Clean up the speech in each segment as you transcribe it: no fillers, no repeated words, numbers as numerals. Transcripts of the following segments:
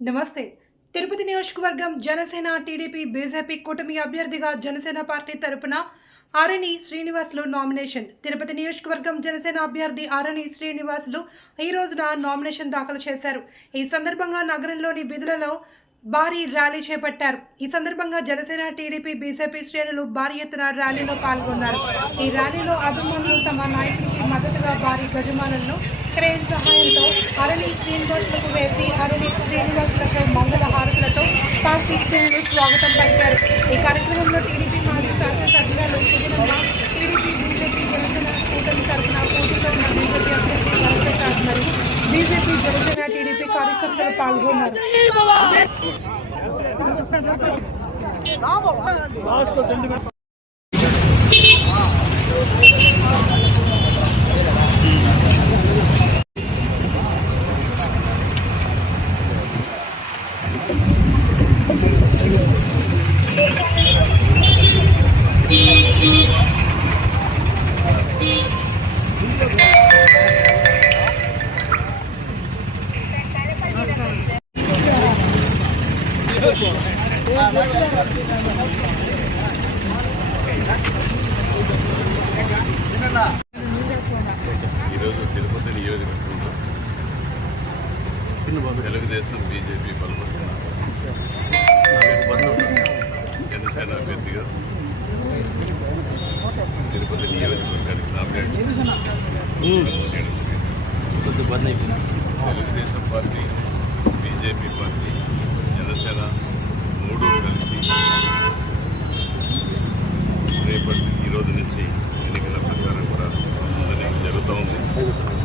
నమస్తే. తిరుపతి నియోజకవర్గం Janasena TDP BJP కూటమి అభ్యర్థిగా జనసేన పార్టీ తరపున ఆరణి శ్రీనివాసులు నామినేషన్. తిరుపతి నియోజకవర్గం జనసేన అభ్యర్థి ఆరణి శ్రీనివాసులు ఈ రోజున నామినేషన్ దాఖలు చేశారు. ఈ సందర్భంగా నగరంలోని వీధులలో భారీ ర్యాలీ చేపట్టారు. ఈ సందర్భంగా జనసేన టీడీపీ బీజేపీ శ్రేణులు భారీ ఎత్తున ర్యాలీలో పాల్గొన్నారు. ఈ ర్యాలీలో అభిమానులు తమ నాయకుడికి మద్దతుగా భారీ గజమాలను క్రేన్ సహాయంతో ఆరణి శ్రీనివాసులకు వేసి ఆరణి శ్రీనివాసులకు మంగళ హారతులతో పార్టీ శ్రేణులు స్వాగతం పలికారు. ఈ కార్యక్రమంలో టీడీపీ మాజీ శాసనసభ్యులు సుగుణమ్మ, టీడీపీ బీజేపీ జనసేన కూటమి తరఫున పోటీలో ఉన్న బీజేపీ అభ్యర్థి వరప్రసాద్ మరియు బీజేపీ జనసేన టీడీపీ కార్యకర్తలు పాల్గొన్నారు. ఈరోజు తిరుపతి నియోజకవర్గంలో తెలుగుదేశం బీజేపీ బలపడుతున్న జనసేన అభ్యర్థిగా తిరుపతి నియోజకవర్గానికి నామినేట్ చేయడం జరిగింది. Telugu Desam party, BJP party, Janasena మూడు కలిసి రేపటి ఈ రోజు నుంచి ఎన్నికల ప్రచారం కూడా ముందు నుంచి జరుగుతూ ఉంది.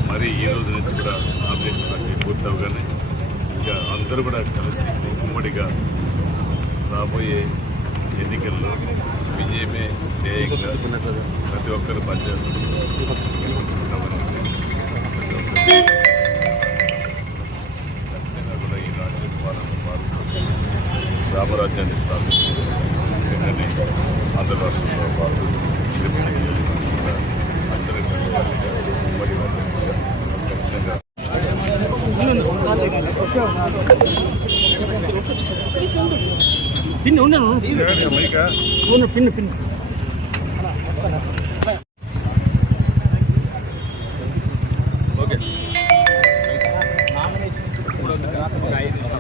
మరి ఈ రోజు నుంచి కూడా నామినేషన్ ప్రక్రియ పూర్తవగానే ఇంకా అందరూ కూడా కలిసి ఉమ్మడిగా రాబోయే ఎన్నికల్లో విజయమే ధ్యేయంగా ప్రతి ఒక్కరు పనిచేస్తున్నారు. ఖచ్చితంగా కూడా ఈ రాజ్యసభలో పాటు రామరాజ్యాన్ని స్థాపించి ఎందుకంటే ఆంధ్ర రాష్ట్రంలో పాటు తిరుపతి కూడా అందరూ కలిసి ఉమ్మడి ఖచ్చితంగా పిన్ పిన్